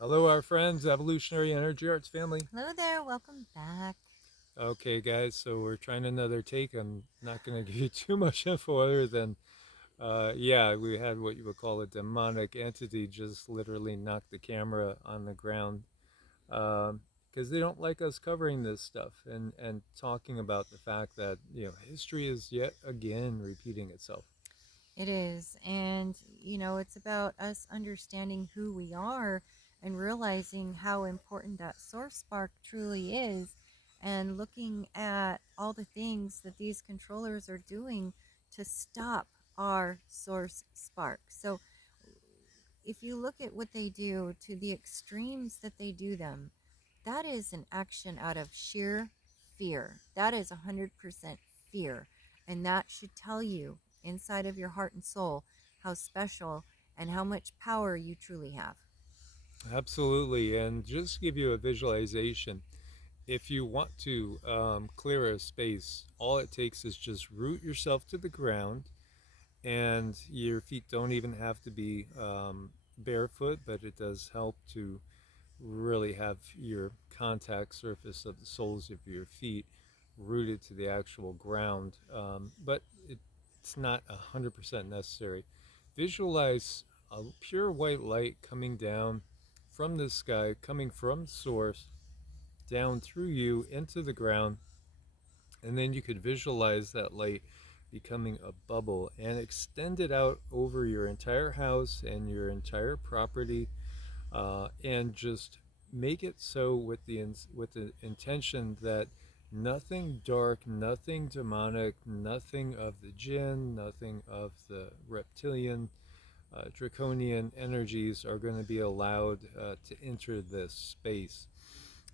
Hello, our friends, Evolutionary Energy Arts family. Hello there, welcome back. Okay, guys, so we're trying another take. I'm not going to give you too much info other than, yeah, we had what you would call a demonic entity just literally knock the camera on the ground because they don't like us covering this stuff and talking about the fact that, history is yet again repeating itself. It is, and it's about us understanding who we are and realizing how important that source spark truly is, and looking at all the things that these controllers are doing to stop our source spark. So, if you look at what they do to the extremes that they do them, that is an action out of sheer fear. That is 100% fear. And that should tell you inside of your heart and soul how special and how much power you truly have. Absolutely. And just to give you a visualization, if you want to clear a space, all it takes is just root yourself to the ground, and your feet don't even have to be barefoot, but it does help to really have your contact surface of the soles of your feet rooted to the actual ground. But it's not 100% necessary. Visualize a pure white light coming down from the sky, coming from source down through you into the ground, and then you could visualize that light becoming a bubble and extend it out over your entire house and your entire property, and just make it so with the intention that nothing dark, nothing demonic, nothing of the jinn, nothing of the reptilian, draconian energies are going to be allowed to enter this space.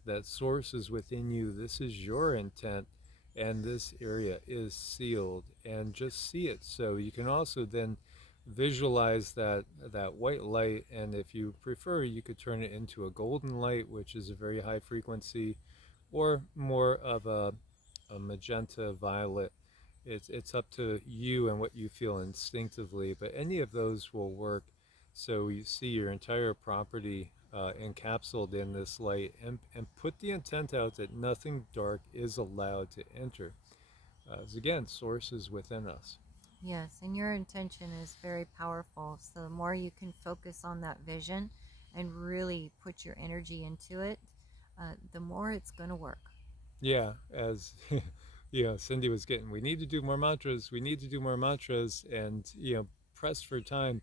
That source is within you. This is your intent, and this area is sealed. And just see it. So you can also then visualize that white light, and if you prefer, you could turn it into a golden light, which is a very high frequency, or more of a magenta violet. It's up to you and what you feel instinctively, but any of those will work. So you see your entire property encapsulated in this light, and put the intent out that nothing dark is allowed to enter. As again, source is within us. Yes, and your intention is very powerful. So the more you can focus on that vision and really put your energy into it, the more it's going to work. Yeah, as Cindy was getting, we need to do more mantras. We need to do more mantras, and pressed for time.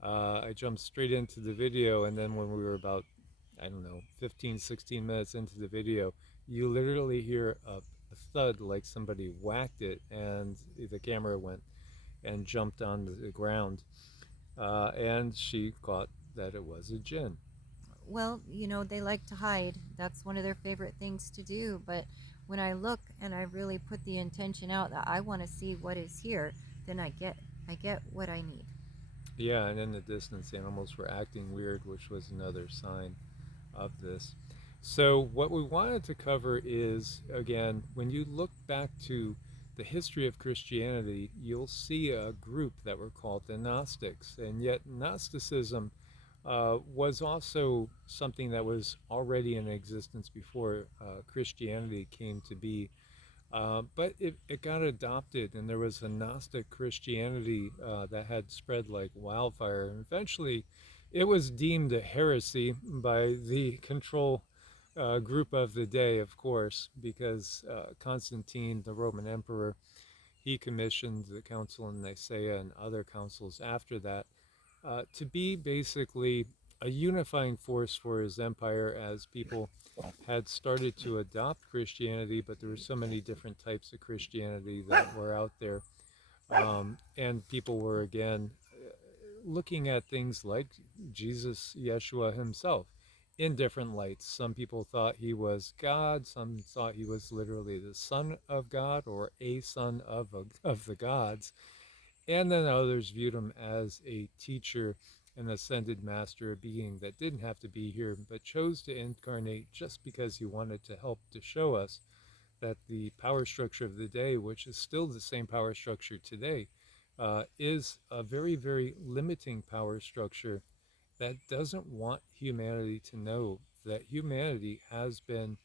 I jumped straight into the video, and then when we were about, I don't know, 15, 16 minutes into the video, you literally hear a thud like somebody whacked it, and the camera went and jumped on the ground. And she caught that it was a jinn. Well, they like to hide. That's one of their favorite things to do. But when I look and I really put the intention out that I want to see what is here, then I get what I need. Yeah, and in the distance, animals were acting weird, which was another sign of this. So, what we wanted to cover is, again, when you look back to the history of Christianity, you'll see a group that were called the Gnostics. And yet, Gnosticism was also something that was already in existence before Christianity came to be. But it got adopted, and there was a Gnostic Christianity that had spread like wildfire. And eventually, it was deemed a heresy by the control group of the day, of course, because Constantine, the Roman emperor, he commissioned the Council in Nicaea and other councils after that to be basically a unifying force for his empire, as people had started to adopt Christianity, but there were so many different types of Christianity that were out there. And people were again looking at things like Jesus, Yeshua himself, in different lights. Some people thought he was God, some thought he was literally the Son of God or a son of the gods, and then others viewed him as a teacher, an ascended master, a being that didn't have to be here, but chose to incarnate just because he wanted to help to show us that the power structure of the day, which is still the same power structure today, is a very, very limiting power structure. that doesn't want humanity to know that humanity has been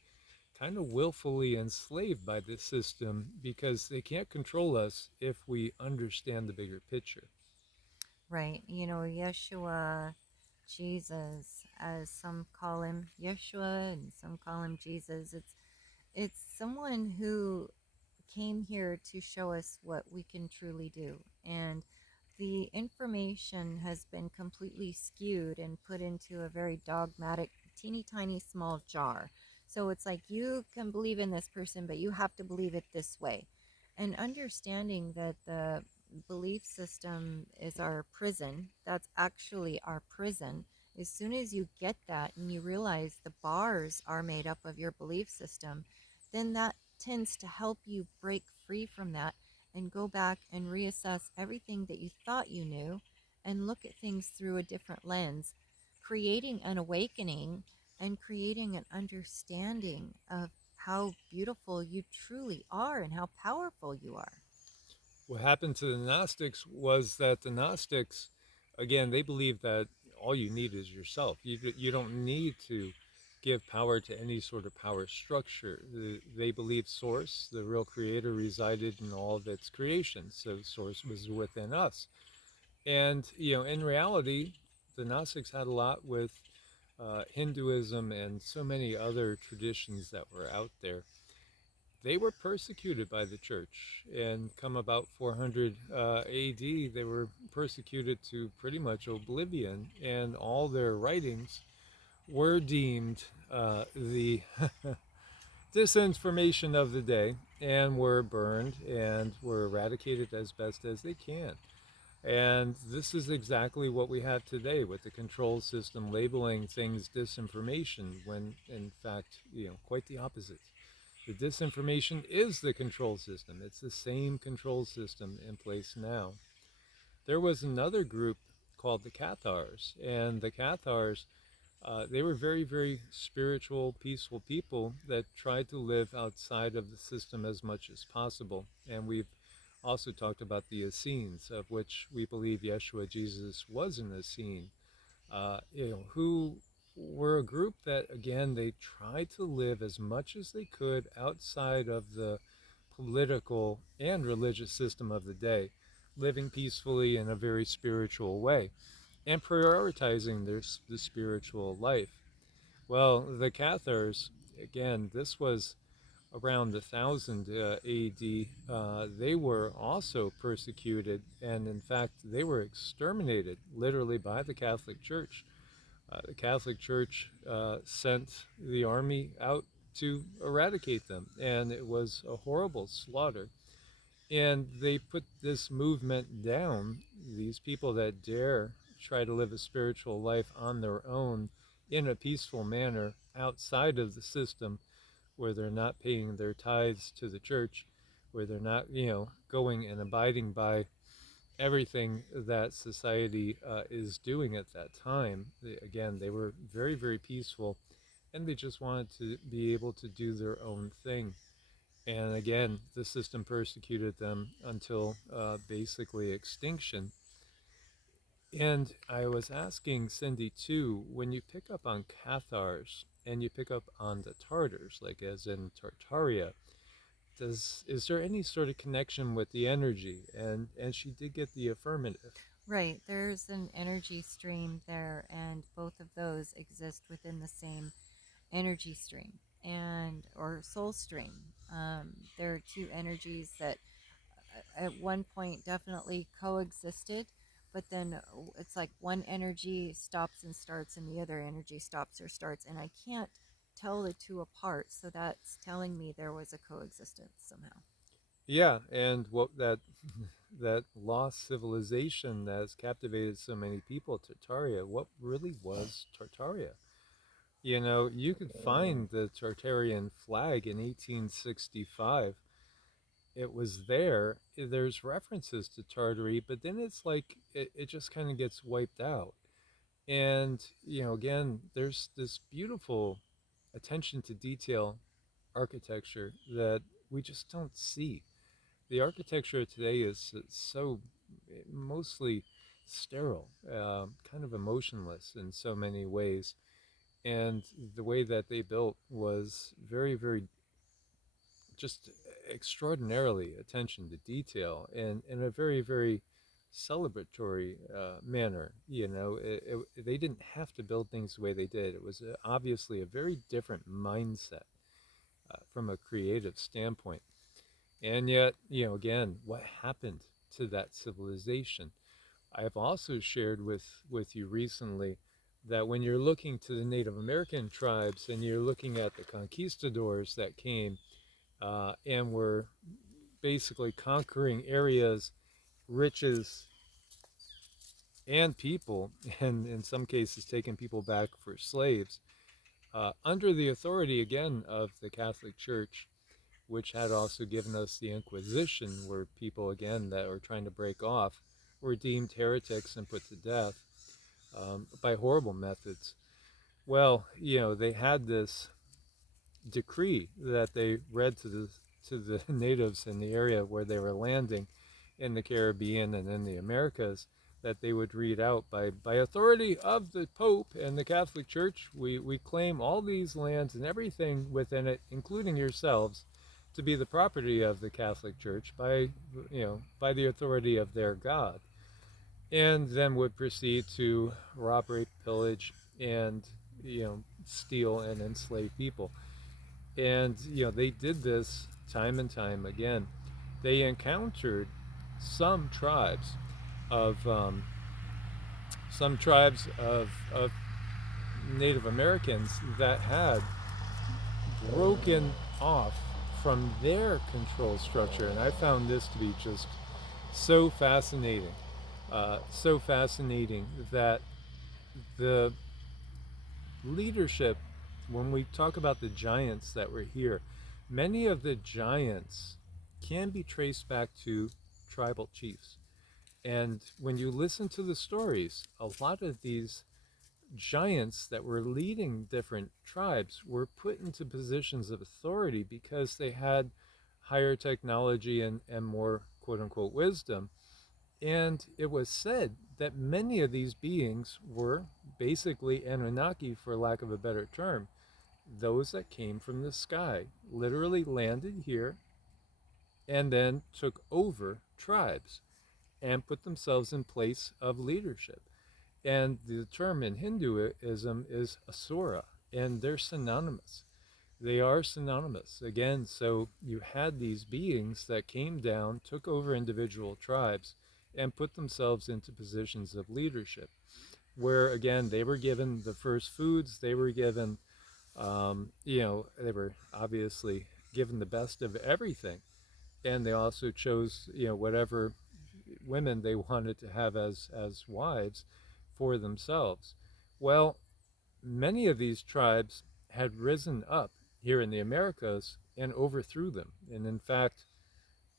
kind of willfully enslaved by this system because they can't control us if we understand the bigger picture. Right. You know, Yeshua, Jesus, as some call him Yeshua and some call him Jesus. It's someone who came here to show us what we can truly do. And the information has been completely skewed and put into a very dogmatic, teeny tiny small jar. So it's like you can believe in this person, but you have to believe it this way. And understanding that the belief system is our prison, that's actually our prison. As soon as you get that and you realize the bars are made up of your belief system, then that tends to help you break free from that and go back and reassess everything that you thought you knew and look at things through a different lens, creating an awakening and creating an understanding of how beautiful you truly are and how powerful you are. What happened to the Gnostics was that the Gnostics, again, they believe that all you need is yourself. You don't need to give power to any sort of power structure. They believe Source, the real creator, resided in all of its creation. So Source was within us. And, in reality, the Gnostics had a lot with Hinduism and so many other traditions that were out there. They were persecuted by the church, and come about 400 AD, they were persecuted to pretty much oblivion, and all their writings were deemed the disinformation of the day and were burned and were eradicated as best as they can. And this is exactly what we have today with the control system labeling things disinformation when in fact, quite the opposite. The disinformation is the control system. It's the same control system in place now. There was another group called the Cathars, and the Cathars, they were very, very spiritual, peaceful people that tried to live outside of the system as much as possible. And we've also talked about the Essenes, of which we believe Yeshua Jesus was an Essene, who were a group that, again, they tried to live as much as they could outside of the political and religious system of the day, living peacefully in a very spiritual way and prioritizing the spiritual life. Well, the Cathars, again, this was around 1000 AD. They were also persecuted, and in fact, they were exterminated literally by the Catholic Church. The Catholic Church sent the army out to eradicate them, and it was a horrible slaughter. And they put this movement down, these people that dare try to live a spiritual life on their own in a peaceful manner outside of the system, where they're not paying their tithes to the church, where they're not, going and abiding by everything that society is doing at that time. Again, they were very, very peaceful, and they just wanted to be able to do their own thing. And again, the system persecuted them until basically extinction. And I was asking Cindy too, when you pick up on Cathars and you pick up on the Tartars, like as in Tartaria, is there any sort of connection with the energy? And she did get the affirmative. Right, there's an energy stream there, and both of those exist within the same energy stream and or soul stream. There are two energies that at one point definitely coexisted, but then it's like one energy stops and starts and the other energy stops or starts, and I can't tell the two apart, so that's telling me there was a coexistence somehow. Yeah, and what that lost civilization that has captivated so many people, Tartaria, what really was Tartaria? You could find the Tartarian flag in 1865. It was there. There's references to Tartary, but then it's like it just kind of gets wiped out. And, again, there's this beautiful attention to detail architecture that we just don't see. The architecture today is so mostly sterile, kind of emotionless in so many ways. And the way that they built was very, very just extraordinarily attention to detail and in a very, very celebratory manner. You know, they didn't have to build things the way they did. It was obviously a very different mindset from a creative standpoint. And yet, you know, again, what happened to that civilization? I have also shared with you recently that when you're looking to the Native American tribes and you're looking at the conquistadors that came and were basically conquering areas, riches, and people, and in some cases taking people back for slaves, under the authority again of the Catholic Church, which had also given us the Inquisition, where people again that were trying to break off were deemed heretics and put to death by horrible methods. Well, you know, they had this decree that they read to the natives in the area where they were landing in the Caribbean and in the Americas, that they would read out by authority of the Pope and the Catholic Church, we claim all these lands and everything within it, including yourselves, to be the property of the Catholic Church by, you know, by the authority of their God, and then would proceed to rob, rape, pillage, and, you know, steal and enslave people. And, you know, they did this time and time again. They encountered some tribes of of Native Americans that had broken off from their control structure, and I found this to be just so fascinating, so fascinating that the leadership, when we talk about the giants that were here, many of the giants can be traced back to tribal chiefs. And when you listen to the stories, a lot of these giants that were leading different tribes were put into positions of authority because they had higher technology and more quote unquote wisdom. And it was said that many of these beings were basically Anunnaki, for lack of a better term, those that came from the sky, literally landed here and then took over tribes and put themselves in place of leadership. And the term in Hinduism is Asura, and they're synonymous. They are synonymous. Again, so you had these beings that came down, took over individual tribes, and put themselves into positions of leadership, where again, they were given the first foods, they were given, you know, they were obviously given the best of everything. And they also chose, you know, whatever women they wanted to have as wives for themselves. Well, many of these tribes had risen up here in the Americas and overthrew them, and in fact,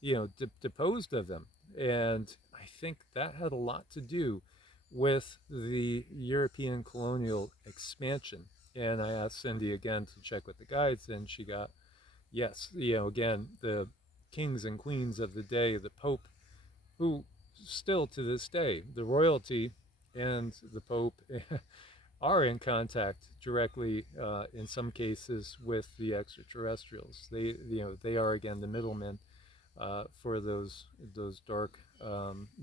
you know, deposed of them. And I think that had a lot to do with the European colonial expansion. And I asked Cindy again to check with the guides, and she got yes, you know, again, the kings and queens of the day, the Pope, who still to this day, the royalty and the Pope are in contact directly, in some cases, with the extraterrestrials. They, you know, they are again the middlemen for those dark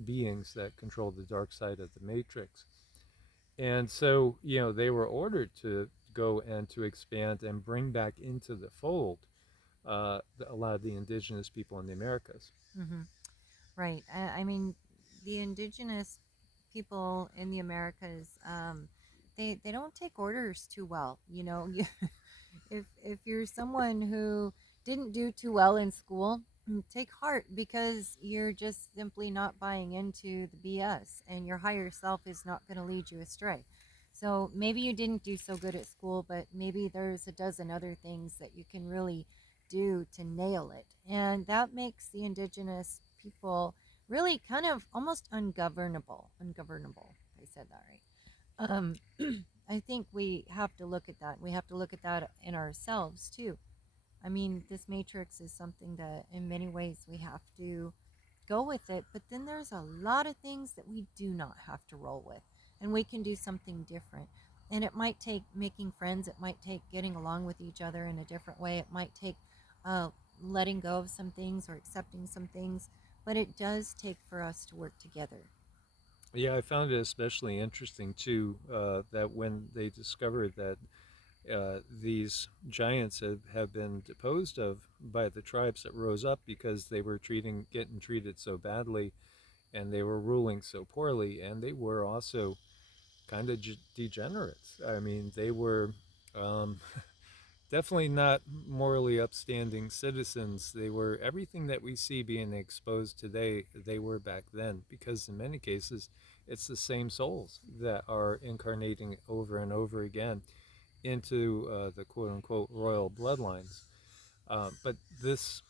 beings that control the dark side of the matrix. And so, you know, they were ordered to go and to expand and bring back into the fold a lot of the indigenous people in the Americas. Hmm. Right. I mean, the indigenous people in the Americas, they don't take orders too well. You know, if you're someone who didn't do too well in school, take heart, because you're just simply not buying into the BS, and your higher self is not going to lead you astray. So maybe you didn't do so good at school, but maybe there's a dozen other things that you can really do to nail it. And that makes the indigenous people really kind of almost ungovernable. Ungovernable. I said that right. I think we have to look at that. We have to look at that in ourselves too. I mean, this matrix is something that in many ways we have to go with it. But then there's a lot of things that we do not have to roll with, and we can do something different. And it might take making friends, it might take getting along with each other in a different way, it might take uh, letting go of some things or accepting some things, but it does take for us to work together. Yeah, I found it especially interesting too that when they discovered that these giants have been deposed of by the tribes that rose up because they were getting treated so badly, and they were ruling so poorly, and they were also kind of degenerates. I mean, they were um, definitely not morally upstanding citizens. They were everything that we see being exposed today, they were back then, because in many cases, it's the same souls that are incarnating over and over again into the quote unquote royal bloodlines. But this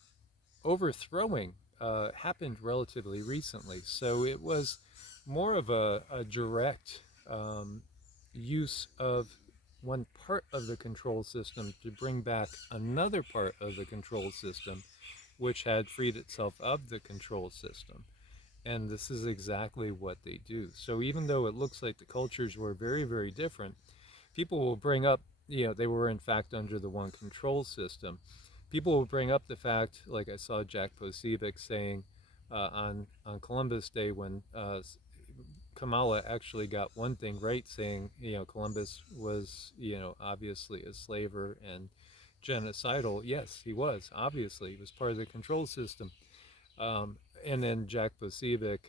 overthrowing happened relatively recently. So it was more of a direct use of one part of the control system to bring back another part of the control system, which had freed itself of the control system. And this is exactly what they do. So even though it looks like the cultures were very, very different, people will bring up, they were in fact under the one control system. People will bring up the fact, like I saw Jack Posebic saying on Columbus Day when Kamala actually got one thing right, saying Columbus was obviously a slaver and genocidal. Yes, he was. Obviously, he was part of the control system. Um, and then Jack Posebic,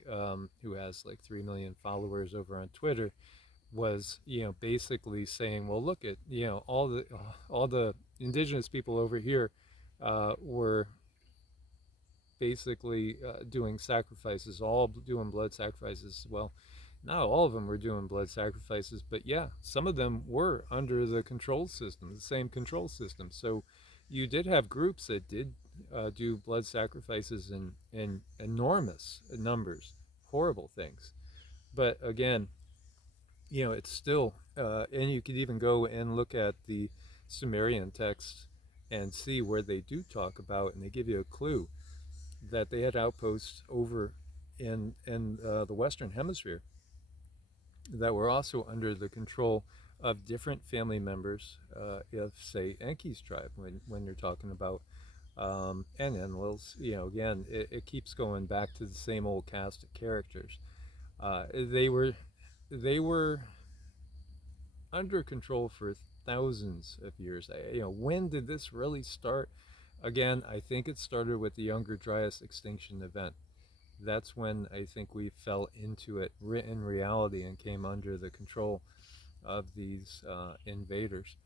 who has like 3 million followers over on Twitter, was basically saying, well, look at all the indigenous people over here were basically doing sacrifices, all doing blood sacrifices. Well, not all of them were doing blood sacrifices, but yeah, some of them were under the control system, the same control system. So you did have groups that did do blood sacrifices in enormous numbers, horrible things. But again, it's still, and you could even go and look at the Sumerian texts and see where they do talk about, and they give you a clue that they had outposts over in the Western Hemisphere that were also under the control of different family members of, say, Enki's tribe. When you're talking about and Enlil's, again, it keeps going back to the same old cast of characters. They were under control for thousands of years. When did this really start? Again, I think it started with the Younger Dryas extinction event. That's when I think we fell into it in reality and came under the control of these invaders.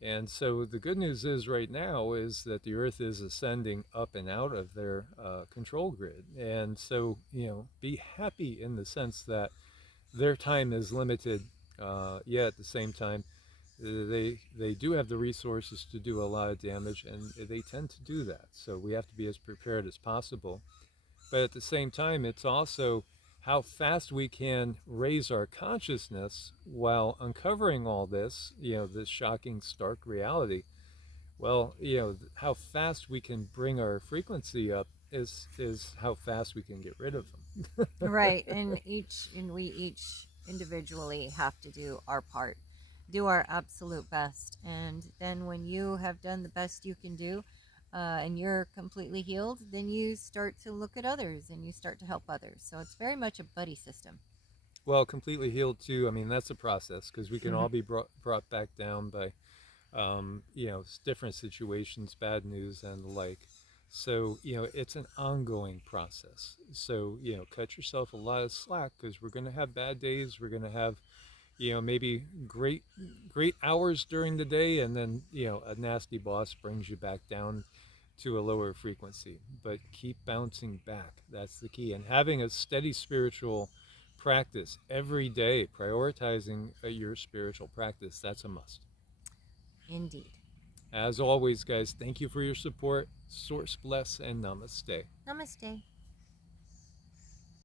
And so the good news is right now is that the Earth is ascending up and out of their control grid. And so, be happy in the sense that their time is limited. Yet at the same time, they do have the resources to do a lot of damage, and they tend to do that. So we have to be as prepared as possible. But at the same time, it's also how fast we can raise our consciousness while uncovering all this, this shocking, stark reality. Well, how fast we can bring our frequency up is how fast we can get rid of them. Right, and we each individually have to do our part, do our absolute best, and then when you have done the best you can do, and you're completely healed, then you start to look at others and you start to help others. So it's very much a buddy system. Well, completely healed too. I mean, that's a process because we can all be brought back down by different situations, bad news, and the like. So, it's an ongoing process. So, cut yourself a lot of slack because we're going to have bad days. We're going to have, maybe great hours during the day, and then, a nasty boss brings you back down to a lower frequency. But keep bouncing back. That's the key. And having a steady spiritual practice every day, prioritizing your spiritual practice, that's a must. Indeed. As always, guys, thank you for your support. Source bless and namaste. Namaste.